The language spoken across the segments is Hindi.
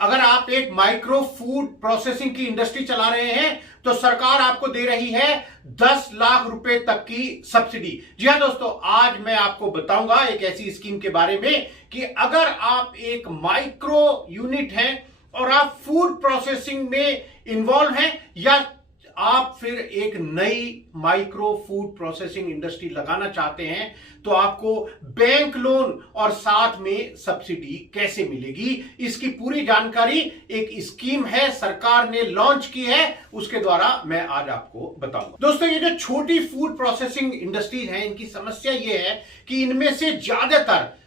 अगर आप एक माइक्रो फूड प्रोसेसिंग की इंडस्ट्री चला रहे हैं तो सरकार आपको दे रही है 10 लाख रुपए तक की सब्सिडी। जी हां दोस्तों, आज मैं आपको बताऊंगा एक ऐसी स्कीम के बारे में कि अगर आप एक माइक्रो यूनिट हैं और आप फूड प्रोसेसिंग में इन्वॉल्व हैं या आप फिर एक नई माइक्रो फूड प्रोसेसिंग इंडस्ट्री लगाना चाहते हैं तो आपको बैंक लोन और साथ में सब्सिडी कैसे मिलेगी, इसकी पूरी जानकारी एक स्कीम है सरकार ने लॉन्च की है, उसके द्वारा मैं आज आपको बताऊंगा। दोस्तों, ये जो छोटी फूड प्रोसेसिंग इंडस्ट्रीज हैं, इनकी समस्या ये है कि इनमें से ज्यादातर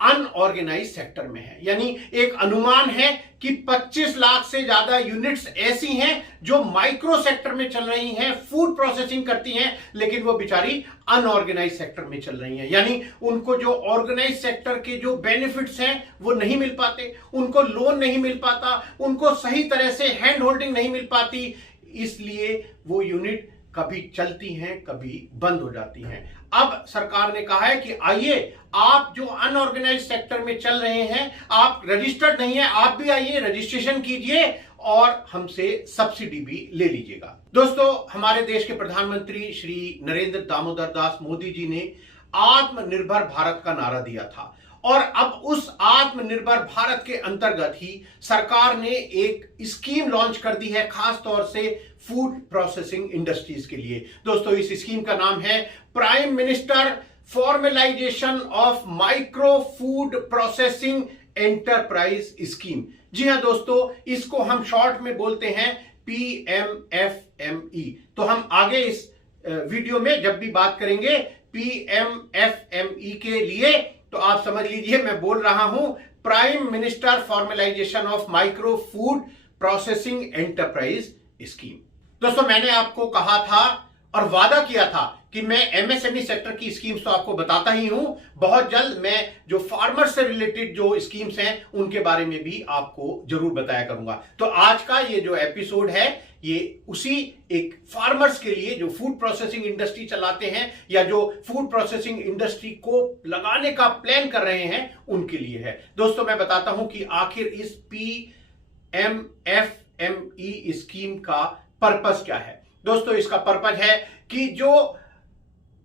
अनऑर्गेनाइज सेक्टर में है। यानी एक अनुमान है कि 25 लाख से ज्यादा यूनिट्स ऐसी हैं जो माइक्रो सेक्टर में चल रही हैं, फूड प्रोसेसिंग करती हैं, लेकिन वो बेचारी अनऑर्गेनाइज सेक्टर में चल रही हैं। यानी उनको जो ऑर्गेनाइज सेक्टर के जो बेनिफिट्स हैं वो नहीं मिल पाते, उनको लोन नहीं मिल पाता, उनको सही तरह से हैंड होल्डिंग नहीं मिल पाती, इसलिए वो यूनिट कभी चलती हैं, कभी बंद हो जाती हैं। अब सरकार ने कहा है कि आइए, आप जो अनऑर्गेनाइज सेक्टर में चल रहे हैं, आप रजिस्टर्ड नहीं है, आप भी आइए, रजिस्ट्रेशन कीजिए और हमसे सब्सिडी भी ले लीजिएगा। दोस्तों, हमारे देश के प्रधानमंत्री श्री नरेंद्र दामोदर दास मोदी जी ने आत्मनिर्भर भारत का नारा दिया था और अब उस आत्मनिर्भर भारत के अंतर्गत ही सरकार ने एक स्कीम लॉन्च कर दी है, खास तौर से फूड प्रोसेसिंग इंडस्ट्रीज के लिए। दोस्तों, इस स्कीम का नाम है prime minister formalisation of micro food processing enterprise scheme. जी हां दोस्तों, इसको हम शॉर्ट में बोलते हैं PMFME। तो हम आगे इस वीडियो में जब भी बात करेंगे PMFME के लिए, तो आप समझ लीजिए मैं बोल रहा हूं prime minister formalisation of micro food processing enterprise scheme. दोस्तों, मैंने आपको कहा था और वादा किया था कि मैं MSME सेक्टर की स्कीम्स तो आपको बताता ही हूं, बहुत जल्द मैं जो फार्मर से रिलेटेड जो स्कीम्स हैं उनके बारे में भी आपको जरूर बताया करूंगा। तो आज का ये जो एपिसोड है ये उसी एक फार्मर्स के लिए जो फूड प्रोसेसिंग इंडस्ट्री चलाते हैं या जो फूड प्रोसेसिंग इंडस्ट्री को लगाने का प्लान कर रहे हैं उनके लिए है। दोस्तों, मैं बताता हूं कि आखिर इस PMFME स्कीम का पर्पस क्या है। दोस्तों, इसका पर्पस है कि जो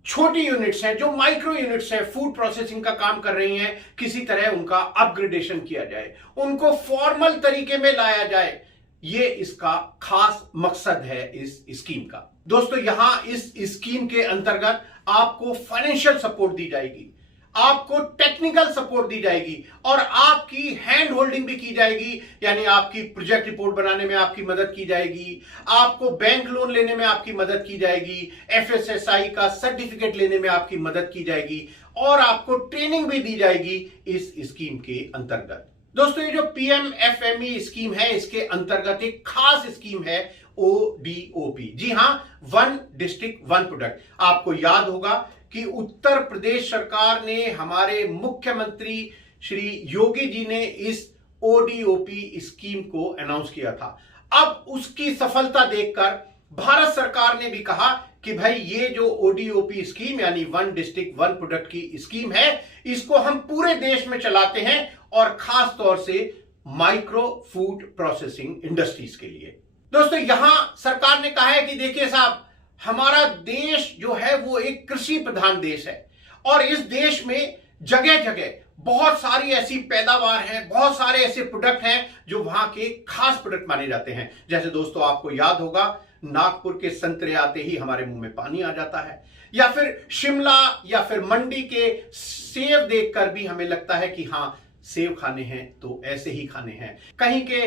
छोटी यूनिट्स हैं, जो माइक्रो यूनिट्स हैं, फूड प्रोसेसिंग का काम कर रही हैं, किसी तरह उनका अपग्रेडेशन किया जाए, उनको फॉर्मल तरीके में लाया जाए। ये इसका खास मकसद है इस स्कीम का। दोस्तों, यहां इस स्कीम के अंतर्गत आपको फाइनेंशियल सपोर्ट दी जाएगी, आपको टेक्निकल सपोर्ट दी जाएगी और आपकी हैंड होल्डिंग भी की जाएगी। यानी आपकी प्रोजेक्ट रिपोर्ट बनाने में आपकी मदद की जाएगी, आपको बैंक लोन लेने में आपकी मदद की जाएगी, FSSAI का सर्टिफिकेट लेने में आपकी मदद की जाएगी और आपको ट्रेनिंग भी दी जाएगी इस स्कीम के अंतर्गत। दोस्तों, ये जो PMFME स्कीम है, इसके अंतर्गत एक खास स्कीम है ODOP। जी हां, वन डिस्ट्रिक्ट वन प्रोडक्ट। आपको याद होगा कि उत्तर प्रदेश सरकार ने, हमारे मुख्यमंत्री श्री योगी जी ने इस ODOP स्कीम को अनाउंस किया था। अब उसकी सफलता देखकर भारत सरकार ने भी कहा कि भाई ये जो ODOP स्कीम यानी वन डिस्ट्रिक्ट वन प्रोडक्ट की स्कीम है, इसको हम पूरे देश में चलाते हैं और खास तौर से माइक्रो फूड प्रोसेसिंग इंडस्ट्रीज के लिए। दोस्तों, यहां सरकार ने कहा है कि देखिए साहब, हमारा देश जो है वो एक कृषि प्रधान देश है और इस देश में जगह जगह बहुत सारी ऐसी पैदावार है, बहुत सारे ऐसे प्रोडक्ट हैं जो वहां के खास प्रोडक्ट माने जाते हैं। जैसे दोस्तों, आपको याद होगा, नागपुर के संतरे आते ही हमारे मुंह में पानी आ जाता है, या फिर शिमला या फिर मंडी के सेब देखकर भी हमें लगता है कि हाँ, सेब खाने हैं तो ऐसे ही खाने हैं। कहीं के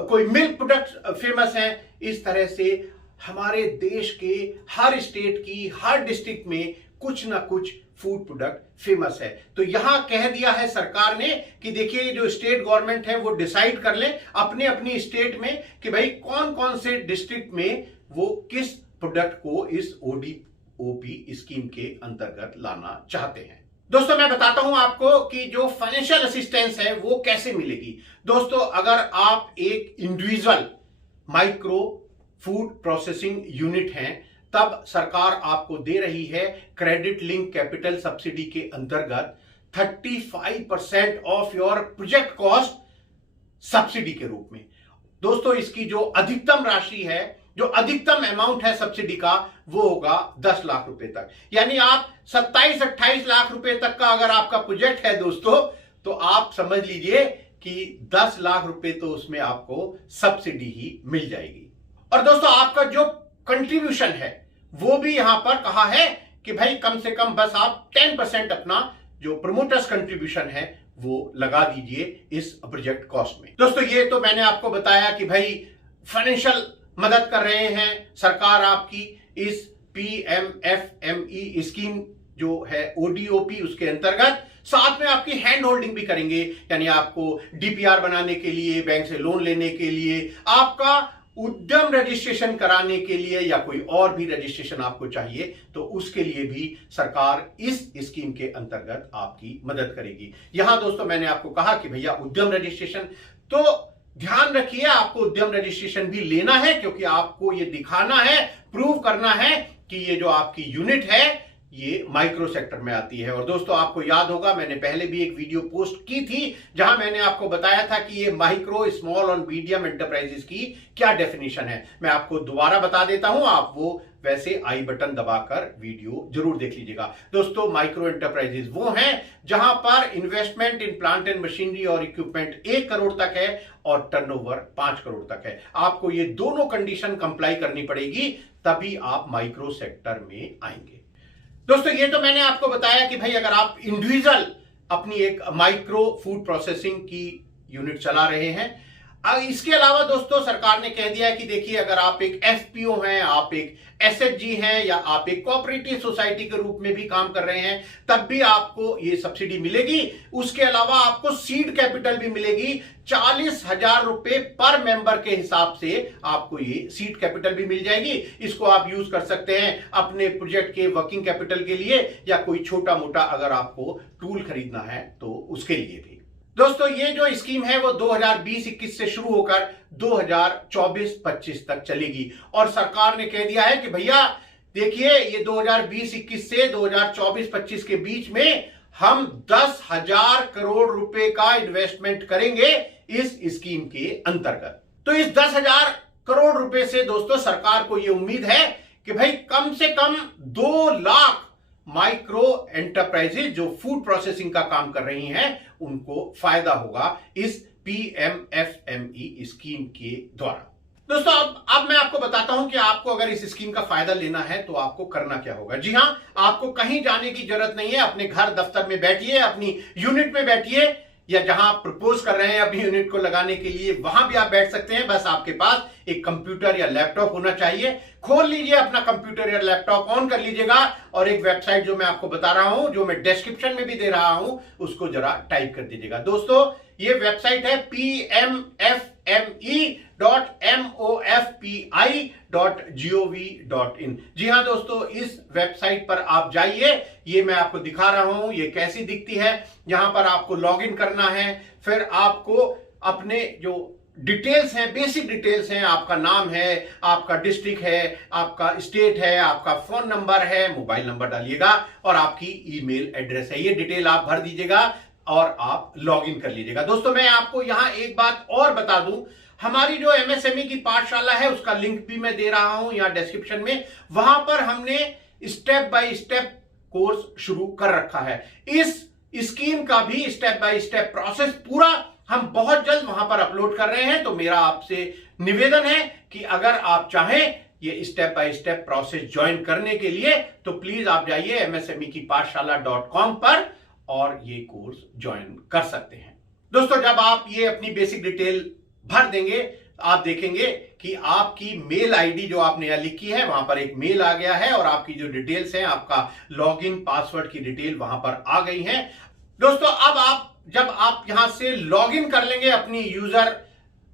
कोई मिल्क प्रोडक्ट फेमस हैं। इस तरह से हमारे देश के हर स्टेट की हर डिस्ट्रिक्ट में कुछ ना कुछ फूड प्रोडक्ट फेमस है। तो यहां कह दिया है सरकार ने कि देखिए, जो स्टेट गवर्नमेंट है वो डिसाइड कर ले अपने अपनी स्टेट में कि भाई कौन कौन से डिस्ट्रिक्ट में वो किस प्रोडक्ट को इस ODOP स्कीम के अंतर्गत लाना चाहते हैं। दोस्तों, मैं बताता हूं आपको कि जो फाइनेंशियल असिस्टेंस है वो कैसे मिलेगी। दोस्तों, अगर आप एक individual micro food processing unit हैं, तब सरकार आपको दे रही है क्रेडिट लिंक कैपिटल सब्सिडी के अंतर्गत 35% of your project cost subsidy के रूप में। दोस्तों इसकी जो अधिकतम राशि है, जो अधिकतम अमाउंट है सब्सिडी का, वो होगा 10 लाख रुपए तक। यानी आप 27-28 लाख रुपए तक का अगर आपका प्रोजेक्ट है दोस्तों, तो आप समझ लीजिए कि 10 लाख रुपए तो उसमें आपको सब्सिडी ही मिल जाएगी। और दोस्तों आपका जो कंट्रीब्यूशन है वो भी यहां पर कहा है कि भाई कम से कम बस आप 10% अपना जो प्रमोटर्स कंट्रीब्यूशन है वो लगा दीजिए इस प्रोजेक्ट कॉस्ट में। दोस्तों ये तो मैंने आपको बताया कि भाई फाइनेंशियल मदद कर रहे हैं सरकार आपकी इस PMFME स्कीम जो है ODOP उसके अंतर्गत। साथ में आपकी हैंड होल्डिंग भी करेंगे, यानी आपको DPR बनाने के लिए, बैंक से लोन लेने के लिए, आपका उद्यम रजिस्ट्रेशन कराने के लिए या कोई और भी रजिस्ट्रेशन आपको चाहिए तो उसके लिए भी सरकार इस स्कीम के अंतर्गत आपकी मदद करेगी। यहां दोस्तों मैंने आपको कहा कि भैया उद्यम रजिस्ट्रेशन, तो ध्यान रखिए आपको उद्यम रजिस्ट्रेशन भी लेना है, क्योंकि आपको ये दिखाना है, प्रूव करना है कि ये जो आपकी यूनिट है ये माइक्रो सेक्टर में आती है। और दोस्तों आपको याद होगा मैंने पहले भी एक वीडियो पोस्ट की थी जहां मैंने आपको बताया था कि ये माइक्रो, स्मॉल और मीडियम एंटरप्राइजेस की क्या डेफिनेशन है। मैं आपको दोबारा बता देता हूं, आप वो वैसे आई बटन दबाकर वीडियो जरूर देख लीजिएगा। दोस्तों माइक्रो एंटरप्राइजेस वो हैं जहां पर investment in plant and machinery और इक्विपमेंट 1 करोड़ तक है और टर्नओवर 5 करोड़ तक है। आपको ये दोनों कंडीशन कंप्लाई करनी पड़ेगी, तभी आप माइक्रो सेक्टर में आएंगे। दोस्तों ये तो मैंने आपको बताया कि भाई अगर आप इंडिविजुअल अपनी एक माइक्रो फूड प्रोसेसिंग की यूनिट चला रहे हैं। इसके अलावा दोस्तों सरकार ने कह दिया है कि देखिए अगर आप एक FPO हैं, आप एक SHG हैं या आप एक कोऑपरेटिव सोसाइटी के रूप में भी काम कर रहे हैं, तब भी आपको ये सब्सिडी मिलेगी। उसके अलावा आपको सीड कैपिटल भी मिलेगी, 40,000 रुपए पर मेंबर के हिसाब से आपको ये सीड कैपिटल भी मिल जाएगी। इसको आप यूज कर सकते हैं अपने प्रोजेक्ट के वर्किंग कैपिटल के लिए या कोई छोटा मोटा अगर आपको टूल खरीदना है तो उसके लिए भी। दोस्तों ये जो स्कीम है वो 2020-21 से शुरू होकर 2024-25 तक चलेगी और सरकार ने कह दिया है कि भैया देखिए ये 2020-21 से 2024-25 के बीच में हम 10,000 करोड़ रुपए का इन्वेस्टमेंट करेंगे इस स्कीम के अंतर्गत। तो इस 10,000 करोड़ रुपए से दोस्तों सरकार को यह उम्मीद है कि भाई कम से कम 2 लाख माइक्रो एंटरप्राइजेज जो फूड प्रोसेसिंग का काम कर रही हैं उनको फायदा होगा इस PMFME स्कीम के द्वारा। दोस्तों अब मैं आपको बताता हूं कि आपको अगर इस स्कीम का फायदा लेना है तो आपको करना क्या होगा। जी हां, आपको कहीं जाने की जरूरत नहीं है। अपने घर दफ्तर में बैठिए, अपनी यूनिट में बैठिए या जहां आप प्रपोज कर रहे हैं अपनी यूनिट को लगाने के लिए वहां भी आप बैठ सकते हैं। बस आपके पास एक कंप्यूटर या लैपटॉप होना चाहिए। खोल लीजिए अपना कंप्यूटर या लैपटॉप, ऑन कर लीजिएगा और एक वेबसाइट जो मैं आपको बता रहा हूं, जो मैं डिस्क्रिप्शन में भी दे रहा हूं, उसको जरा टाइप कर दीजिएगा। दोस्तों ये वेबसाइट है PMFME.MOFPI.gov.in। जी हां दोस्तों, इस वेबसाइट पर आप जाइए। ये मैं आपको दिखा रहा हूं ये कैसी दिखती है। यहां पर आपको लॉगिन करना है, फिर आपको अपने जो डिटेल्स हैं, बेसिक डिटेल्स हैं, आपका नाम है, आपका डिस्ट्रिक्ट है, आपका स्टेट है, आपका फोन नंबर है, मोबाइल नंबर डालिएगा और आपकी ईमेल एड्रेस है। ये डिटेल आप भर दीजिएगा और आप लॉगिन कर लीजिएगा। दोस्तों मैं आपको यहां एक बात और बता दूं, हमारी जो MSME की पाठशाला है उसका लिंक भी मैं दे रहा हूं यहां डिस्क्रिप्शन में। वहां पर हमने स्टेप बाय स्टेप कोर्स शुरू कर रखा है। इस स्कीम का भी स्टेप बाय स्टेप प्रोसेस पूरा हम बहुत जल्द वहां पर अपलोड कर रहे हैं। तो मेरा आपसे निवेदन है कि अगर आप चाहें ये step by step process join करने के लिए तो प्लीज आप जाइए MSME की पाठशाला.com पर और ये कोर्स ज्वाइन कर सकते हैं। दोस्तों जब आप ये अपनी बेसिक डिटेल भर देंगे आप देखेंगे कि आपकी मेल आईडी जो आपने यहां लिखी है वहां पर एक मेल आ गया है और आपकी जो डिटेल्स हैं, आपका लॉगिन पासवर्ड की डिटेल वहां पर आ गई है। दोस्तों अब जब आप यहां से लॉगिन कर लेंगे अपनी यूजर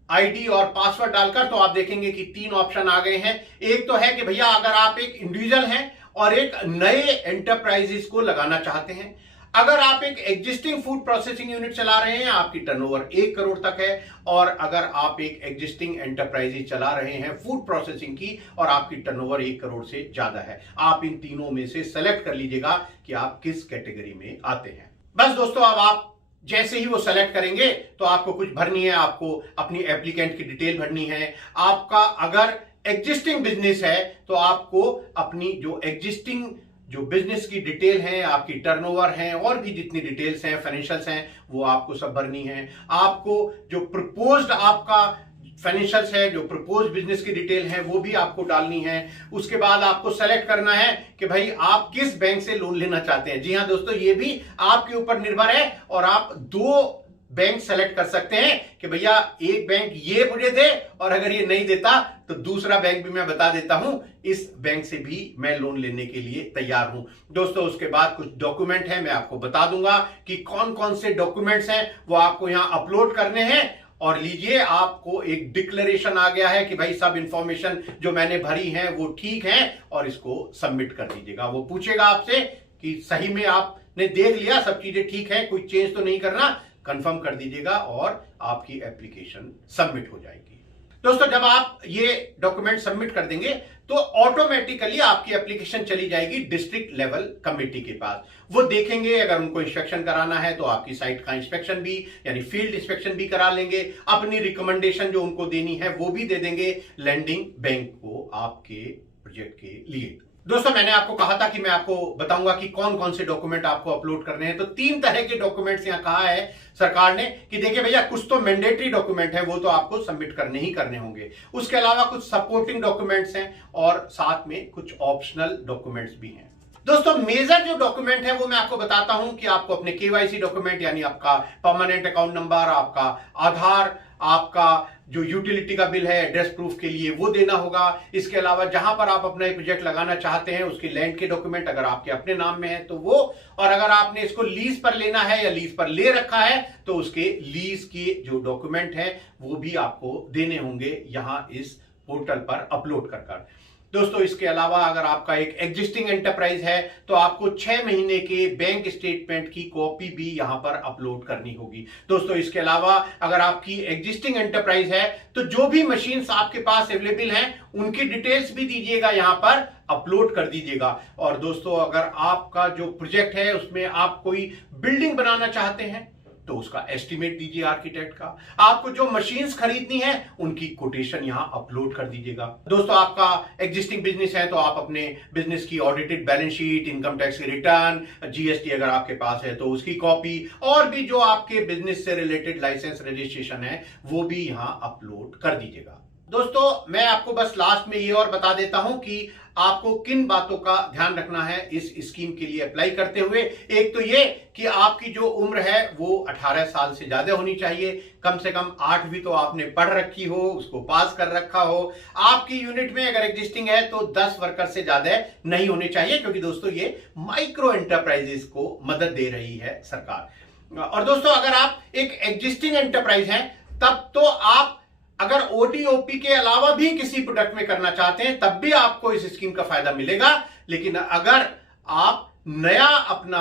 आईडी और पासवर्ड डालकर, तो आप देखेंगे कि 3 ऑप्शन आ गए हैं। एक तो है कि भैया अगर आप एक इंडिविजुअल हैं और एक नए एंटरप्राइजेस को लगाना चाहते हैं। अगर आप एक एग्जिस्टिंग फूड प्रोसेसिंग यूनिट चला रहे हैं, आपकी टर्नओवर 1 करोड़ तक है, और अगर आप एक एग्जिस्टिंग एंटरप्राइजेस चला रहे हैं फूड प्रोसेसिंग की और आपकी टर्नओवर 1 करोड़ से ज्यादा है, आप इन तीनों में से सेलेक्ट कर लीजिएगा कि आप किस कैटेगरी में आते हैं। बस दोस्तों अब आप जैसे ही वो सेलेक्ट करेंगे तो आपको कुछ भरनी है, आपको अपनी एप्लीकेंट की डिटेल भरनी है। आपका अगर एग्जिस्टिंग बिजनेस है तो आपको अपनी जो एग्जिस्टिंग जो बिजनेस की डिटेल है, आपकी टर्नओवर है और भी जितनी डिटेल्स हैं, फाइनेंशियल्स हैं, वो आपको सब भरनी है। आपको जो प्रपोज्ड आपका फाइनेंशियल्स है, जो प्रपोज बिजनेस की डिटेल है, वो भी आपको डालनी है। उसके बाद आपको सेलेक्ट करना है कि भाई आप किस बैंक से लोन लेना चाहते हैं। जी हां दोस्तों, ये भी आपके ऊपर निर्भर है और आप 2 बैंक सेलेक्ट कर सकते हैं कि भैया एक बैंक ये मुझे दे और अगर ये नहीं देता तो दूसरा बैंक भी मैं बता देता हूं, इस बैंक से भी मैं लोन लेने के लिए तैयार हूं। दोस्तों उसके बाद कुछ डॉक्यूमेंट है, मैं आपको बता दूंगा कि कौन कौन से डॉक्यूमेंट्स हैं वो आपको यहां अपलोड करने हैं। और लीजिए, आपको एक डिक्लेरेशन आ गया है कि भाई सब इंफॉर्मेशन जो मैंने भरी है वो ठीक है और इसको सबमिट कर दीजिएगा। वो पूछेगा आपसे कि सही में आपने देख लिया, सब चीजें ठीक है, कोई चेंज तो नहीं करना, कंफर्म कर दीजिएगा और आपकी एप्लीकेशन सबमिट हो जाएगी। दोस्तों जब आप ये डॉक्यूमेंट सबमिट कर देंगे तो ऑटोमेटिकली आपकी एप्लीकेशन चली जाएगी डिस्ट्रिक्ट लेवल कमेटी के पास। वो देखेंगे, अगर उनको इंस्पेक्शन कराना है तो आपकी साइट का इंस्पेक्शन भी यानी फील्ड इंस्पेक्शन भी करा लेंगे। अपनी रिकमेंडेशन जो उनको देनी है वो भी दे देंगे लैंडिंग बैंक को आपके प्रोजेक्ट के लिए। दोस्तों मैंने आपको कहा था कि मैं आपको बताऊंगा कि कौन कौन से डॉक्यूमेंट आपको अपलोड करने हैं। तो 3 तरह के डॉक्यूमेंट्स यहां कहा है सरकार ने कि देखिए भैया, कुछ तो मैंडेटरी डॉक्यूमेंट है, वो तो आपको सबमिट करने ही करने होंगे। उसके अलावा कुछ सपोर्टिंग डॉक्यूमेंट्स हैं और साथ में कुछ ऑप्शनल डॉक्यूमेंट्स भी हैं। दोस्तों मेजर जो डॉक्यूमेंट है वो मैं आपको बताता हूं कि आपको अपने केवाईसी डॉक्यूमेंट यानी आपका परमानेंट अकाउंट नंबर, आपका आधार, आपका जो यूटिलिटी का बिल है एड्रेस प्रूफ के लिए वो देना होगा। इसके अलावा जहां पर आप अपना प्रोजेक्ट लगाना चाहते हैं उसके लैंड के डॉक्यूमेंट अगर आपके अपने नाम में है तो वो, और अगर आपने इसको लीज पर लेना है या लीज पर ले रखा है तो उसके लीज के जो डॉक्यूमेंट है वो भी आपको देने होंगे यहां इस पोर्टल पर अपलोड कर। दोस्तों इसके अलावा अगर आपका एक एग्जिस्टिंग एंटरप्राइज है तो आपको 6 महीने के बैंक स्टेटमेंट की कॉपी भी यहां पर अपलोड करनी होगी। दोस्तों इसके अलावा अगर आपकी एग्जिस्टिंग एंटरप्राइज है तो जो भी मशीन्स आपके पास अवेलेबल हैं उनकी डिटेल्स भी दीजिएगा, यहां पर अपलोड कर दीजिएगा। और दोस्तों अगर आपका जो प्रोजेक्ट है उसमें आप कोई बिल्डिंग बनाना चाहते हैं तो उसका एस्टीमेट दीजिए आर्किटेक्ट का। आपको जो मशीन्स खरीदनी है उनकी कोटेशन यहां अपलोड कर दीजिएगा। दोस्तों आपका एग्जिस्टिंग बिजनेस है तो आप अपने बिजनेस की audited balance sheet, income tax की रिटर्न, जीएसटी अगर आपके पास है तो उसकी कॉपी और भी जो आपके बिजनेस से रिलेटेड लाइसेंस रजिस्ट्रेशन है वो भी यहां अपलोड कर दीजिएगा। दोस्तों मैं आपको बस लास्ट में ये और बता देता हूं कि आपको किन बातों का ध्यान रखना है इस स्कीम के लिए अप्लाई करते हुए। एक तो ये कि आपकी जो उम्र है वो 18 साल से ज्यादा होनी चाहिए, कम से कम 8वीं तो आपने पढ़ रखी हो, उसको पास कर रखा हो। आपकी यूनिट में अगर एग्जिस्टिंग है तो 10 वर्कर से ज्यादा नहीं होने चाहिए, क्योंकि दोस्तों ये माइक्रो एंटरप्राइजेस को मदद दे रही है सरकार। और दोस्तों अगर आप एक एग्जिस्टिंग एंटरप्राइज हैं तब तो आप अगर ओडीओपी के अलावा भी किसी प्रोडक्ट में करना चाहते हैं तब भी आपको इस स्कीम का फायदा मिलेगा। लेकिन अगर आप नया अपना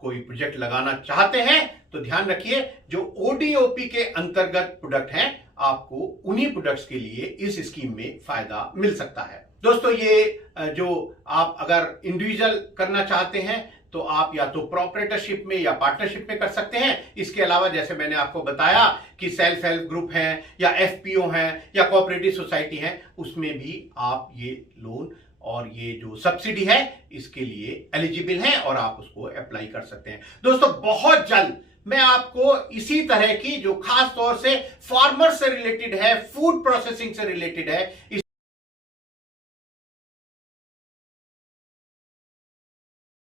कोई प्रोजेक्ट लगाना चाहते हैं तो ध्यान रखिए जो ओडीओपी के अंतर्गत प्रोडक्ट हैं आपको उन्हीं प्रोडक्ट्स के लिए इस स्कीम में फायदा मिल सकता है। दोस्तों ये जो आप अगर इंडिविजुअल करना चाहते हैं तो आप या तो प्रोप्राइटरशिप में या पार्टनरशिप में कर सकते हैं। इसके अलावा जैसे मैंने आपको बताया कि सेल्फ हेल्प ग्रुप हैं या एफपीओ हैं या कोऑपरेटिव सोसाइटी हैं, उसमें भी आप ये लोन और ये जो सब्सिडी है इसके लिए एलिजिबल हैं और आप उसको अप्लाई कर सकते हैं। दोस्तों बहुत जल्द मैं आपको इसी तरह की जो खास तौर से फार्मर से रिलेटेड है, फूड प्रोसेसिंग से रिलेटेड है,